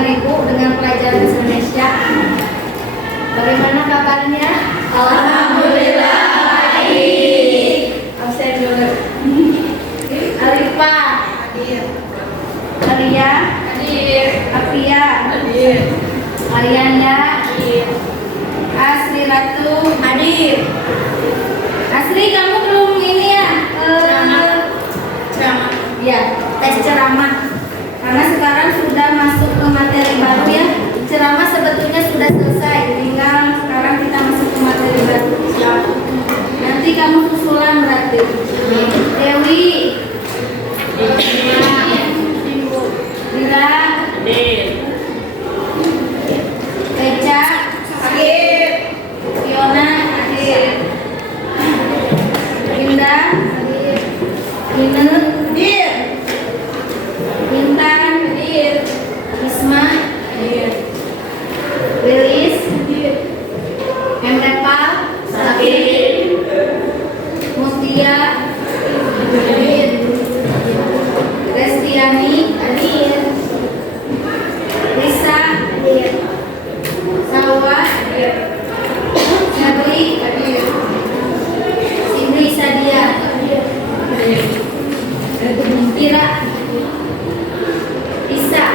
dengan Ibu dengan pelajaran bahasa Indonesia. Bagaimana kabarnya? Alhamdulillah baik. Absen dulu. Alifa. Hadir. Alia. Hadir. Afia. Hadir. Arianda. Hadir. Asri Ratu. Hadir. Asri, kamu belum ini ya? Ceramah. Ya, tes ceramah. Karena sekarang sudah masuk ke materi baru ya. Ceramah sebetulnya sudah selesai, tinggal sekarang kita masuk ke materi baru. Siap. Nanti kamu susulan berarti. Dewi. Dira. Hadir. Eca. Hadir. Fiona. Hadir. Linda. Ine. Hadir. Intan. Hadir. Isma. Hadir. Lilis. Hadir. Emrepa. Hadir. Mutia. Hadir. Restiani. Hadir. Risa. Hadir. Salwa. Hadir. Sabri. Hadir. Sindri Sadia. Hadir. Kira. Isa.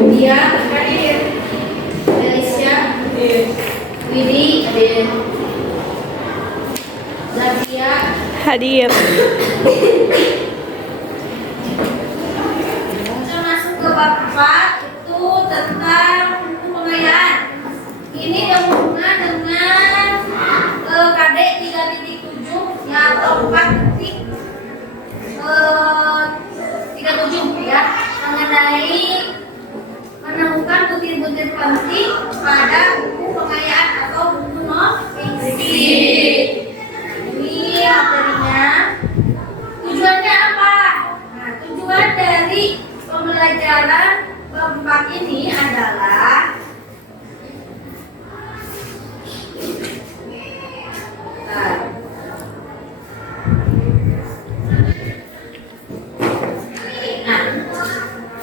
Dia. Hadir. Felicia. Hadir. Widi. Hadir. Zavia. Hadir. Kita masuk ke bab 4 itu tentang buku pengayaan. Ini berhubungan dengan KD 3.7 ya, atau 4.37 ya, mengenai menemukan butir-butir penting pada buku pengayaan atau buku non-fiksi. Ini materinya. Tujuannya apa? Nah, tujuan dari pembelajaran bab 4 ini adalah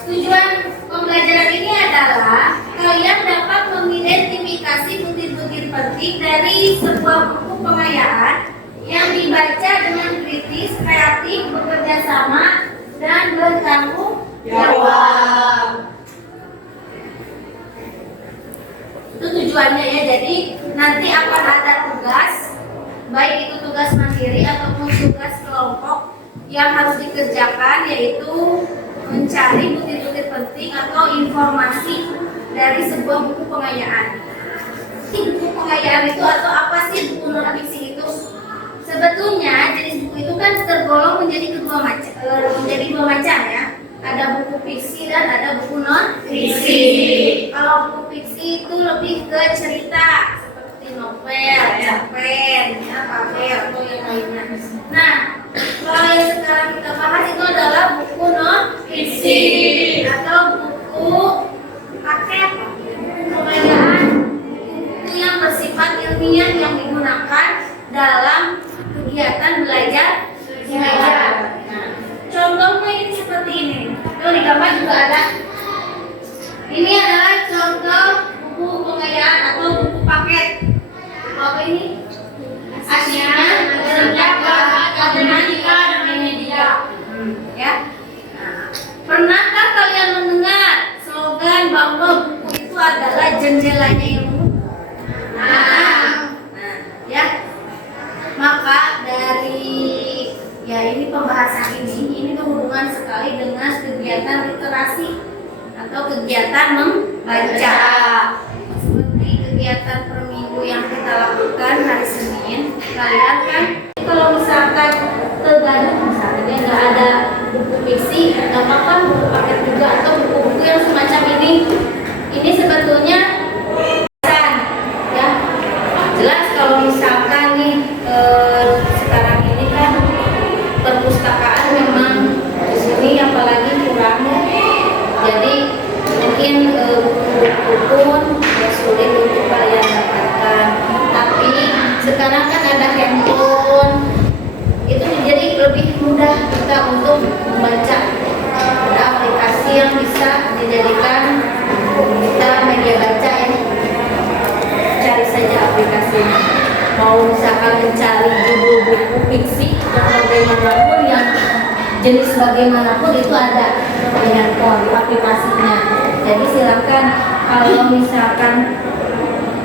tujuan pembelajaran ini adalah kalian dapat mengidentifikasi butir-butir penting dari sebuah buku pengayaan yang dibaca dengan kritis, kreatif, bekerja sama, dan bertanggung jawab. Itu tujuannya ya. Jadi nanti akan ada tugas, baik itu tugas mandiri ataupun tugas kelompok yang harus dikerjakan, yaitu mencari butir-butir penting atau informasi dari sebuah buku pengayaan. Buku pengayaan itu atau apa sih buku non-fiksi itu? Sebetulnya jenis buku itu kan tergolong menjadi dua macam ya. Ada buku fiksi dan ada buku non-fiksi. Kalau buku fiksi itu lebih ke cerita seperti novel, cerpen, ya, pavel atau yang lainnya. Nah, kalau yang sekarang kita bahas itu adalah buku non-fiksi atau buku paket, buku pengayaan, buku yang bersifat ilmiah yang digunakan dalam kegiatan belajar mengajar. Nah, contohnya ini seperti ini. Tuh di gambar juga ada. Ini adalah contoh buku pengayaan atau buku paket. Apa ini? Aslinya matematika dan media. Ya. Nah, pernahkah kalian mendengar slogan bahwa buku itu adalah jendelanya ilmu? Nah, ya. Maka dari ini pembahasan ini berhubungan sekali dengan kegiatan literasi atau kegiatan membaca. Seperti kegiatan per minggu yang kita lakukan hari Senin, kalian kan kalau misalkan tergabung misalnya nggak ada buku fiksi, nggak apa-apa buku paket juga atau buku-buku yang semacam ini. Ini sebetulnya ya jelas kalau misalkan nih sekarang ini kan perpustakaan memang di sini apalagi kurang, jadi mungkin buku-buku pun bisa dijadikan kita media baca ya. Cari saja aplikasinya. Mau misalkan mencari judul buku fiksi yang bagaimanapun, yang jenis bagaimanapun itu ada dengan aplikasinya. Jadi silakan kalau misalkan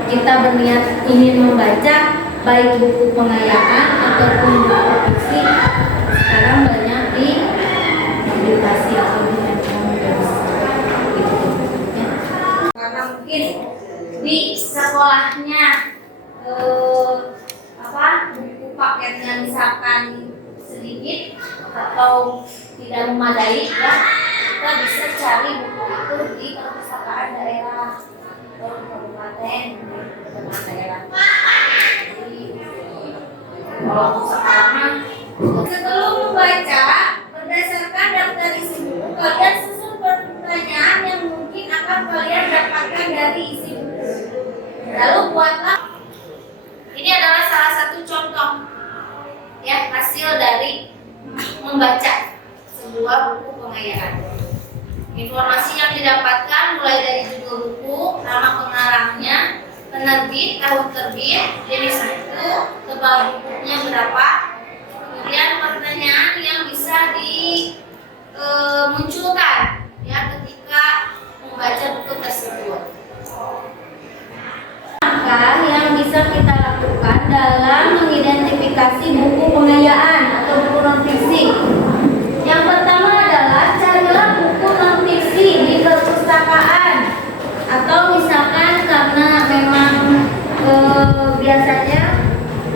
kita berniat ingin membaca baik buku pengayaan ataupun buku fiksi, sekarang banyak di aplikasi atau di handphone gitu ya. Karena mungkin di sekolahnya buku paketnya misalkan sedikit atau tidak memadai ya, kita bisa cari buku itu di perpustakaan daerah atau kabupaten dengan daerah. Jadi kalau sekarang sebelum membaca berdasarkan daftar isi buku, kalian susun pertanyaan yang mungkin akan kalian dapatkan dari isi buku. Lalu buatlah. Ini adalah salah satu contoh ya hasil dari membaca sebuah buku pengayaan. Informasi yang didapatkan mulai dari judul buku, nama pengarangnya, penerbit, tahun terbit, jenis buku, tebal bukunya berapa, kemudian pertanyaan yang bisa dimunculkan ya ketika membaca buku tersebut. Langkah yang bisa kita lakukan dalam mengidentifikasi buku pengayaan atau buku non-fiksi. Yang pertama adalah carilah buku non-fiksi di perpustakaan, atau misalkan karena memang biasanya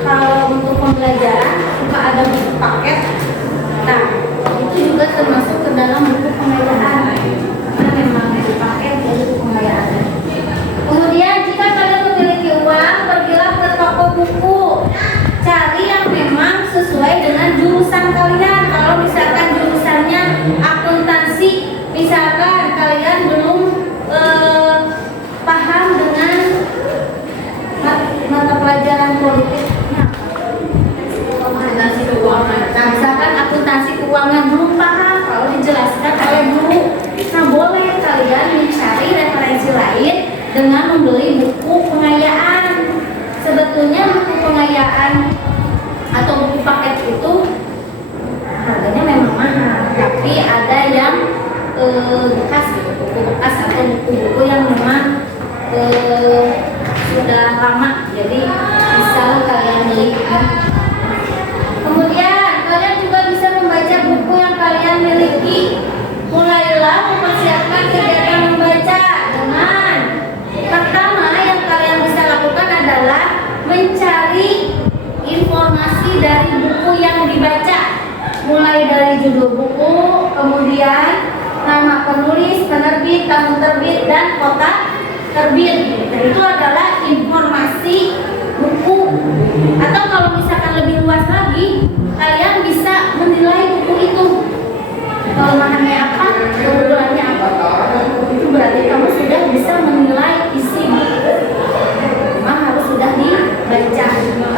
kalau untuk pembelajaran suka ada buku paket. Nah, itu juga termasuk ke dalam buku pengayaan karena memang buku paket dari buku pengayaan. Kemudian jika kalian memiliki uang, pergilah ke toko buku. Cari yang memang sesuai dengan jurusan kalian. Kalau misalkan jurusannya akuntansi, misalkan kalian belum paham dengan mata pelajaran politiknya, akuntansi keuangan. Nah, misalkan akuntansi keuangan belum paham, kalau dijelaskan oleh guru, nah boleh kalian mencari referensi lain dengan membeli buku pengayaan. Sebetulnya buku pengayaan atau buku paket itu harganya memang mahal, tapi ada yang bekas gitu, buku bekas atau buku-buku yang memang sudah lama, jadi bisa kalian beli ya. Kemudian kalian juga bisa membaca buku yang kalian miliki. Mulailah mempersiapkan kegiatan membaca dengan pertama yang kalian bisa lakukan adalah mencari informasi dari buku yang dibaca, mulai dari judul buku, kemudian nama penulis, penerbit, tahun terbit, dan kota terbit. Dan itu adalah informasi buku. Atau kalau misalkan lebih luas lagi, kalian bisa menilai buku itu. Kelemahannya apa, keunggulannya apa. Itu berarti kamu sudah bisa menilai isi buku. Memang harus sudah dibaca.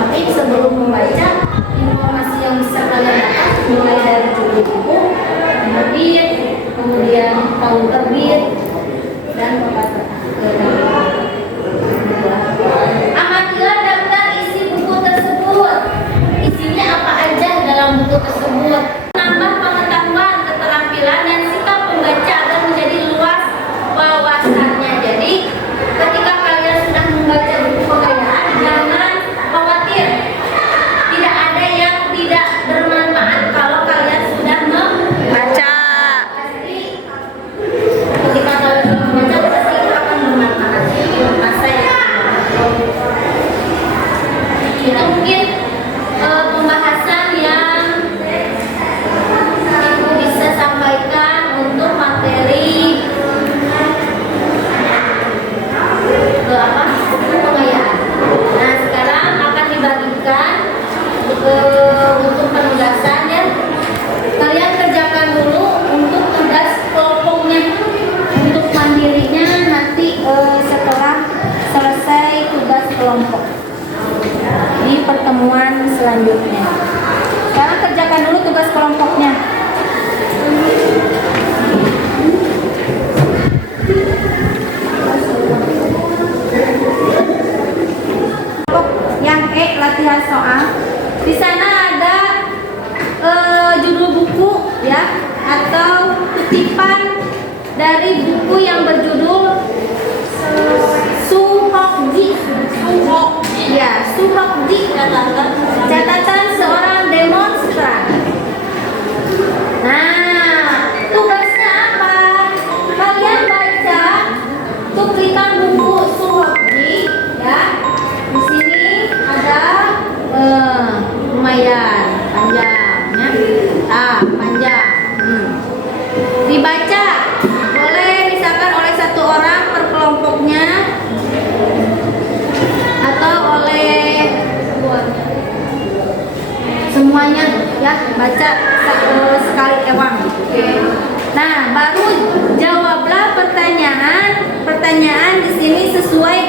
Tapi sebelum membaca, informasi yang bisa kalian dapat mulai dari judul buku, penerbit, kemudian tahun terbit, dan kota terbit. Amatilah daftar isi buku tersebut. Isinya apa aja dalam buku tersebut. Nambah pengetahuan, keterampilan, dan sikap pembaca agar menjadi luas wawasannya. Jadi ketika kalian sudah membaca buku pengayaan, jangan khawatir. Tidak ada yang tidak bermanfaat kalau kalian sudah membaca. Pasti ketika kalian sudah membaca pasti akan bermanfaat. Masa ya. Itu mungkin pembahasan yang ibu bisa sampaikan untuk materi buku pengayaan. Nah, sekarang akan dibagikan untuk penugasan ya. Kalian kerjakan dulu untuk tugas kelompoknya. Untuk mandirinya nanti setelah selesai tugas kelompok di pertemuan selanjutnya. Sekarang kerjakan dulu tugas kelompoknya. soal. Di sana ada judul buku ya atau kutipan dari buku yang berjudul Suhokji. Ya, Suhokji. Catatan seorang demonstran. Nah, tugasnya apa? Kalian baca cuplikan buku Suhokji ya. Di sini ada lumayan panjangnya. Panjang. Dibaca boleh misalkan oleh satu orang per kelompoknya atau oleh semuanya ya, baca sekali ewang. Nah, baru jawablah pertanyaan di sini sesuai